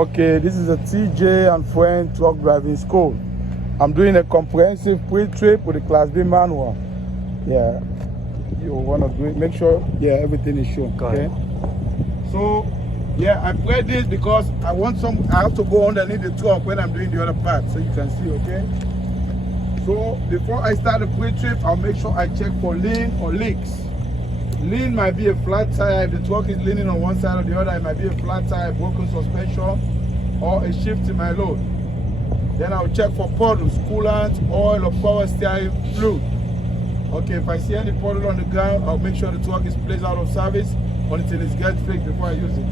Okay, this is a TJ and Friend truck driving school. I'm doing a comprehensive pre-trip with a Class B manual. Yeah, you want to do it. Make sure, everything is shown. Okay. So, I played this because I have to go underneath the truck when I'm doing the other part, so you can see. Okay. So before I start the pre-trip, I'll make sure I check for lean or leaks. Lean might be a flat tire. If the truck is leaning on one side or the other, it might be a flat tire, broken suspension, or a shift in my load. Then I'll check for puddles, coolant, oil, or power steering fluid. Okay, if I see any puddle on the ground, I'll make sure the truck is placed out of service until it gets fixed before I use it.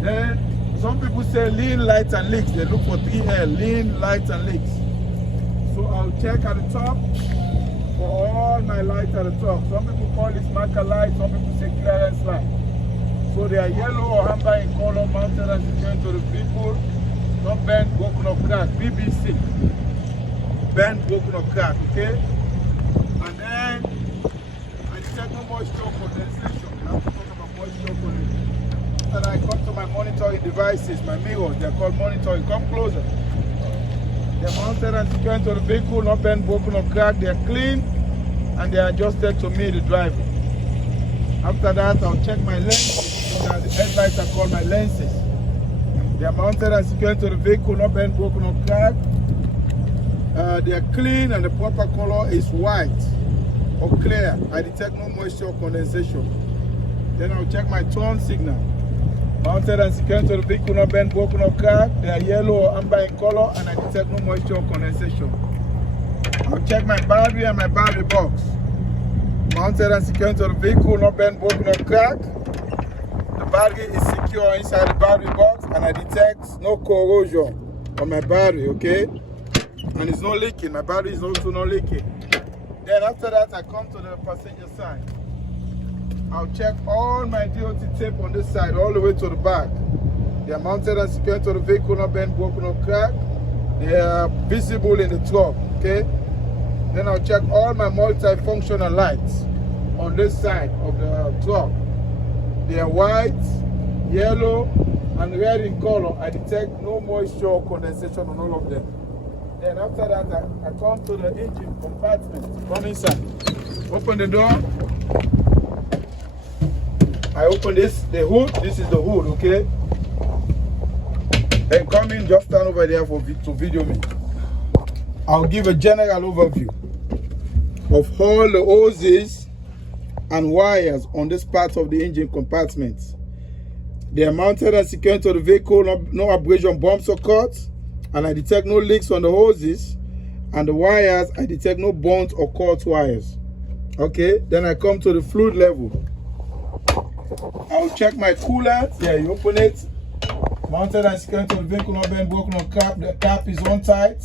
Then some people say lean, lights, and leaks. They look for 3L, lean, lights, and leaks. So I'll check at the top for all my lights at the top. Some people call this marker light, some people say clearance light. So they are yellow or amber in color, mounted as secured to the vehicle, not bent, broken, or cracked. BBC. Bent, broken, or cracked, okay? And then I check no moisture condensation. I have to talk about moisture condensation. And I come to my monitoring devices, my mirrors, they're called monitoring. Come closer. They're mounted and secured to the vehicle, not bent, broken, or cracked. They're clean and they're adjusted to me, the driver. After that, I'll check my lenses. The headlights are called my lenses. They're mounted and secured to the vehicle, not bent, broken, or cracked. They're clean and the proper color is white or clear. I detect no moisture or condensation. Then I'll check my turn signal. Mounted and secured to the vehicle, not bent, broken, or cracked. They are yellow or amber in color and I detect no moisture or condensation. I'll check my battery and my battery box. Mounted and secured to the vehicle, not bent, broken, or cracked. The battery is secure inside the battery box and I detect no corrosion on my battery, okay? And it's not leaking. My battery is also not leaking. Then after that, I come to the passenger side. I'll check all my DOT tape on this side all the way to the back. They are mounted and secured to the vehicle, not bent, broken, or cracked. They are visible in the truck, okay? Then I'll check all my multifunctional lights on this side of the truck. They are white, yellow, and red in color. I detect no moisture or condensation on all of them. Then after that, I come to the engine compartment. Come inside. Open the door. I open the hood. This is the hood, okay? Then come in, just stand over there to video me. I'll give a general overview of all the hoses and wires on this part of the engine compartment. They are mounted and secured to the vehicle, no abrasion, bumps, or cuts, and I detect no leaks on the hoses. And the wires, I detect no burnt or cut wires. Okay, then I come to the fluid level. I'll check my coolant. Yeah, you open it. Mounted and secured to the vehicle, not bent, broken, or cap. The cap is on tight,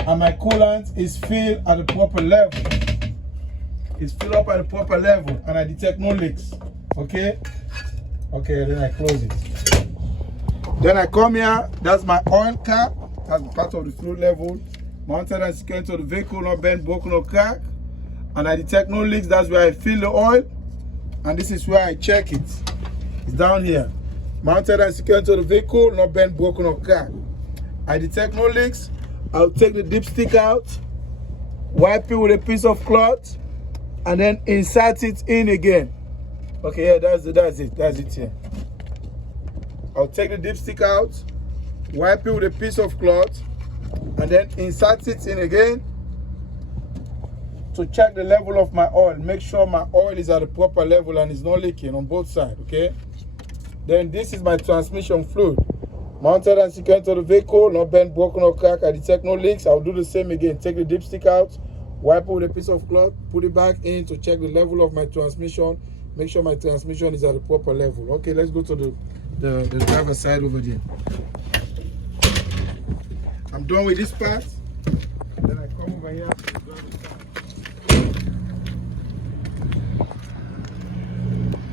and my coolant is filled at the proper level. It's filled up at the proper level, and I detect no leaks. Okay? Okay, then I close it. Then I come here. That's my oil cap. That's part of the fluid level. Mounted and secured to the vehicle, not bent, broken, or cracked. And I detect no leaks. That's where I fill the oil. And this is where I check it. It's down here. Mounted and secured to the vehicle, not bent, broken, or cracked. I detect no leaks. I'll take the dipstick out, wipe it with a piece of cloth, and then insert it in again. Okay, yeah, that's it here. I'll take the dipstick out, wipe it with a piece of cloth, and then insert it in again to check the level of my oil. Make sure my oil is at the proper level and it's not leaking on both sides, okay? Then this is my transmission fluid. Mounted and secured to the vehicle, not bent, broken, or cracked. I detect no leaks. I'll do the same again. Take the dipstick out, wipe it with a piece of cloth, put it back in to check the level of my transmission. Make sure my transmission is at the proper level. Okay, let's go to the driver's side over there. I'm done with this part. Then I come over here to the driver's side.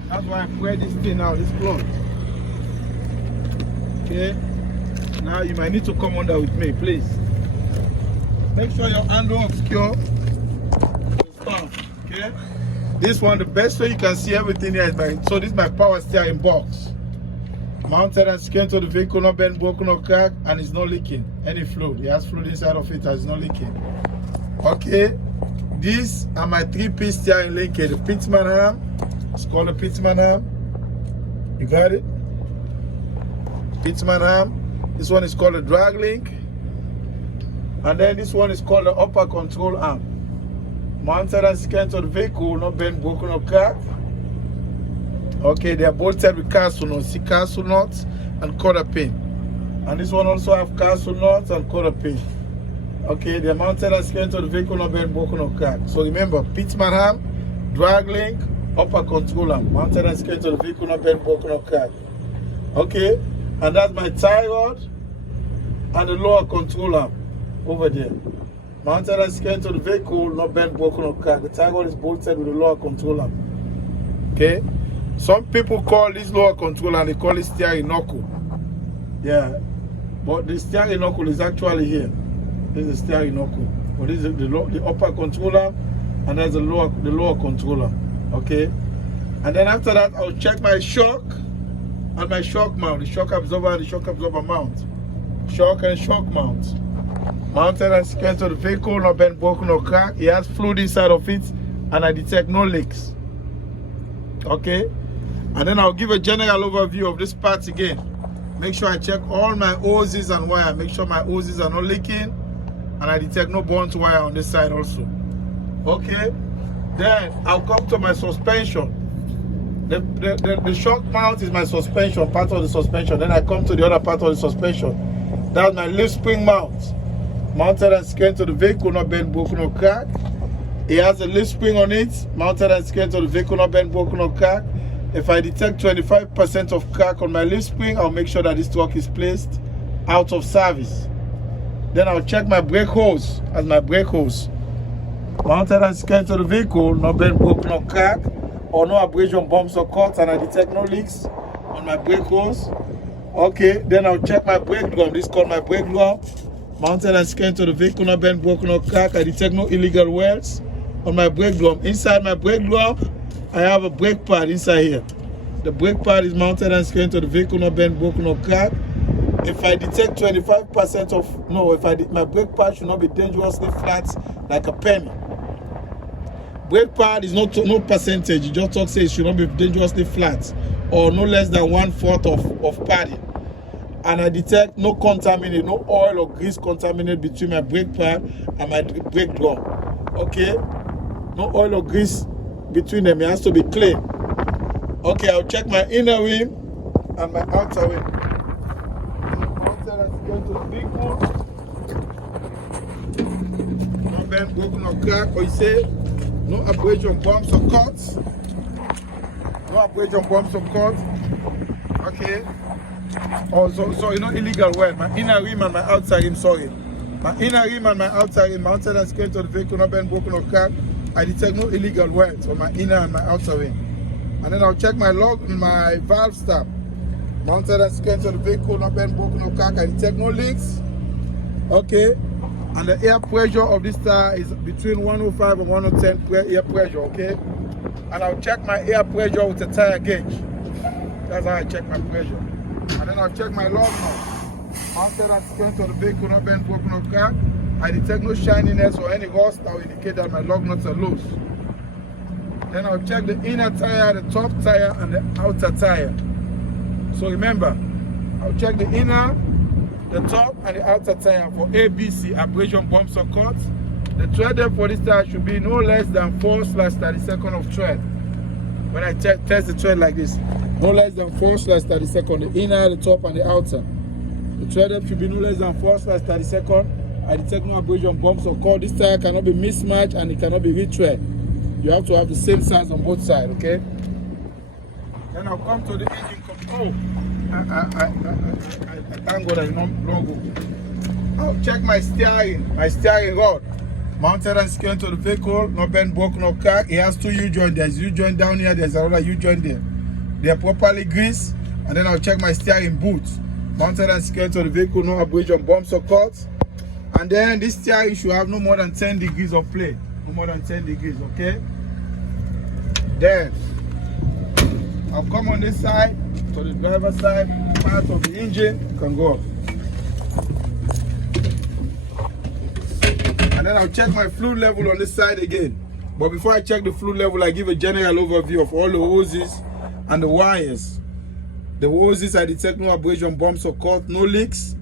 That's why I wear this thing now, this cloth. Okay, now you might need to come under with me, please. Make sure your hand don't obscure the stuff, okay? This one, the best way you can see everything here is so this is my power steering box. Mounted and secured to the vehicle, not bent, broken or cracked, and it's not leaking any fluid. It has fluid inside of it and it's not leaking. Okay, these are my 3-piece steering linkage. The Pitman arm, it's called the Pitman arm. You got it? Pitman arm. This one is called the drag link. And then this one is called the upper control arm. Mounted and secured to the vehicle, not bent, broken or cracked. Okay, they are bolted with castle nuts. See, castle nuts and quarter pin. And this one also have castle nuts and quarter pin. Okay, they are mounted and secured to the vehicle, not bent, broken or cracked. So remember, Pitman arm, drag link, upper control arm. Mounted and secured to the vehicle, not bent, broken or cracked. Okay, and that's my tie rod and the lower control arm over there. Mounted and secured to the vehicle, not bent, broken or cracked. The tie rod is bolted with the lower control arm. Okay. Some people call this lower control and they call it steering knuckle. Yeah, but the steering knuckle is actually here. This is the steering knuckle. But this is the upper controller, and that's the lower controller. Okay, and then after that, I'll check my shock and my shock mount, the shock absorber and the shock absorber mount. Shock and shock mount. Mounted and secured to the vehicle, not bent, broken or cracked. It has fluid inside of it, and I detect no leaks. Okay. And then I'll give a general overview of this part again. Make sure I check all my hoses and wire. Make sure my hoses are not leaking. And I detect no burnt wire on this side also. Okay. Then I'll come to my suspension. The shock mount is my suspension, part of the suspension. Then I come to the other part of the suspension. That's my leaf spring mount. Mounted and secured to the vehicle, not bent, broken or cracked. It has a leaf spring on it. Mounted and secured to the vehicle, not bent, broken or cracked. If I detect 25% of crack on my leaf spring, I'll make sure that this truck is placed out of service. Then I'll check my brake hose as my brake hose. Mounted and secured to the vehicle, no bent, broken or crack, or no abrasion, bumps or cuts, and I detect no leaks on my brake hose. Okay, then I'll check my brake drum. This is called my brake drum. Mounted and secured to the vehicle, no bent, broken or crack. I detect no illegal welds on my brake drum. Inside my brake drum, I have a brake pad inside here. The brake pad is mounted and secured to the vehicle, not bent, broken or cracked. If I detect 25% of, my brake pad should not be dangerously flat like a penny. Brake pad is no percentage. It just talks say it should not be dangerously flat or no less than 1/4 of padding. And I detect no contaminant, no oil or grease contaminant between my brake pad and my brake drum. Okay? No oil or grease between them. It has to be clean. Okay, I'll check my inner rim and my outer rim. Outer is going to the big one. No bend, broken or crack, or you say no abrasion, bumps or cuts. No abrasion, bumps or cuts. Okay. Also, so illegal weld. My inner rim and my outer rim, sorry. My inner rim and my outer rim mounted and secured to the vehicle, no bend, broken or crack. I detect no illegal welds on my inner and my outer rim. And then I'll check my my valve stab. Mounted and secured to the vehicle, not bent, broken or crack. I detect no leaks. Okay. And the air pressure of this tire is between 105 and 110 air pressure, okay? And I'll check my air pressure with the tire gauge. That's how I check my pressure. And then I'll check my lug nut. Mounted and secured to the vehicle, not bent, broken or crack. I detect no shininess or any rust that will indicate that my lug nuts are loose. Then I'll check the inner tire, the top tire, and the outer tire. So remember, I'll check the inner, the top, and the outer tire for ABC, abrasion, bumps, or cuts. The tread depth for this tire should be no less than 4/32 of tread. When I test the tread like this, no less than 4/32, the inner, the top, and the outer. The tread depth should be no less than 4/32. I detect no abrasion, bumps, or cuts. This tire cannot be mismatched and it cannot be retread. You have to have the same size on both sides, okay? Then I'll come to the engine control. I thank God I know logo. I'll check my steering rod. Mounted and secured to the vehicle, no bent, broken or cracked. It has two U-joints. There's U-joint down here, there's another U-joint there. They are properly greased. And then I'll check my steering boots. Mounted and secured to the vehicle, no abrasion, bumps or cuts. And then this steering should have no more than 10 degrees of play. No more than 10 degrees, okay? Then I'll come on this side, to the driver's side. part of the engine, you can go up. And then I'll check my fluid level on this side again. But before I check the fluid level, I give a general overview of all the hoses and the wires. The hoses, I detect no abrasion, bumps or cut, no leaks.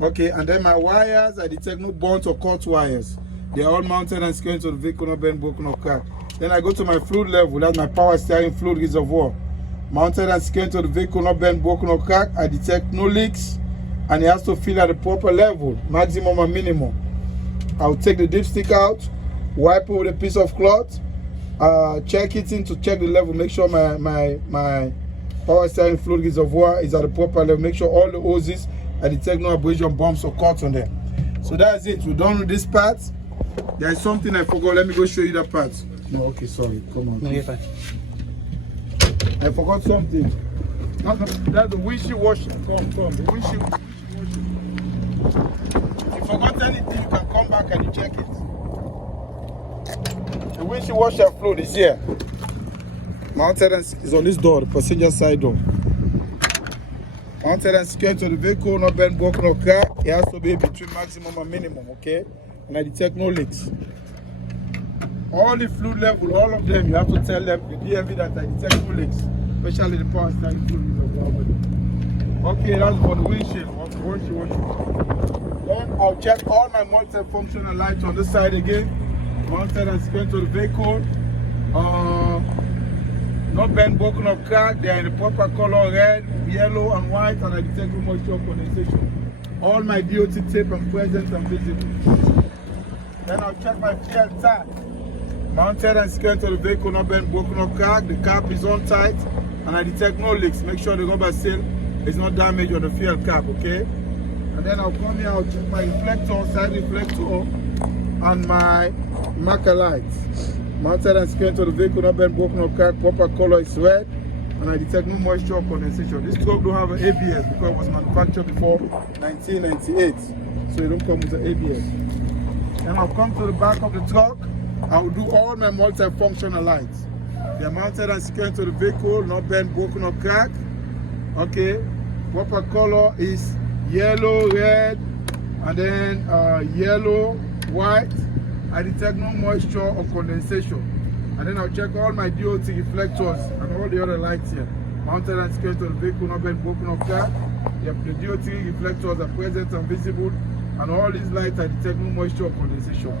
Okay, and then my wires, I detect no burnt or cut wires. They are all mounted and secured to the vehicle, not bent, broken or cracked. Then I go to my fluid level, that's my power steering fluid reservoir. Mounted and secured to the vehicle, not bent, broken or cracked. I detect no leaks, and it has to fill at the proper level, maximum and minimum. I'll take the dipstick out, wipe it with a piece of cloth, check it in to check the level, make sure my power steering fluid reservoir is at the proper level, make sure all the hoses, I detect no abrasion, bumps or cuts on them. So that's it, we're done with this part. There is something I forgot, let me go show you that part. No, okay, sorry, come on. No, you're fine. I forgot something. That's the windshield washer. Come, the windshield washer. If you forgot anything, you can come back and you check it. The windshield washer fluid is here. Mounted and is on this door, the passenger side door. Mounted and secured to the vehicle, not bent, broken or cracked. It has to be between maximum and minimum, okay? And I detect no leaks. All the fluid level, all of them, you have to tell them, the DMV, that I detect no leaks, especially the power steering fluid. Okay, that's for the windshield. Then I'll check all my multi-functional lights on this side again. Mounted and secured to the vehicle. Not bent, broken or cracked. They are in the proper color, red, yellow, and white, and I detect no moisture condensation. All my DOT tape and present and visible. Then I'll check my fuel tank. Mounted and secured to the vehicle, not bent, broken or cracked. The cap is on tight, and I detect no leaks. Make sure the rubber seal is not damaged on the fuel cap, okay? And then I'll come here, I'll check my reflector, side reflector, and my marker lights. Mounted and secured to the vehicle, not bent, broken or cracked. Proper color is red, and I detect no moisture or condensation. This truck don't have an ABS because it was manufactured before 1998, so it don't come with an ABS. Then I'll come to the back of the truck. I will do all my multi-functional lights. They are mounted and secured to the vehicle, not bent, broken or cracked. Okay, proper color is yellow, red, and then yellow, white. I detect no moisture or condensation. And then I'll check all my DOT reflectors and all the other lights here. Mounted and secured to the vehicle, not bent, broken or cracked. The DOT reflectors are present and visible. And all these lights, I detect no moisture or condensation.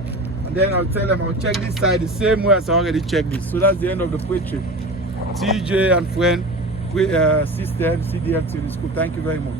And then I'll tell them I'll check this side the same way as I already checked this. So that's the end of the Pretrip. TJ and friend system CDM to the school. Thank you very much.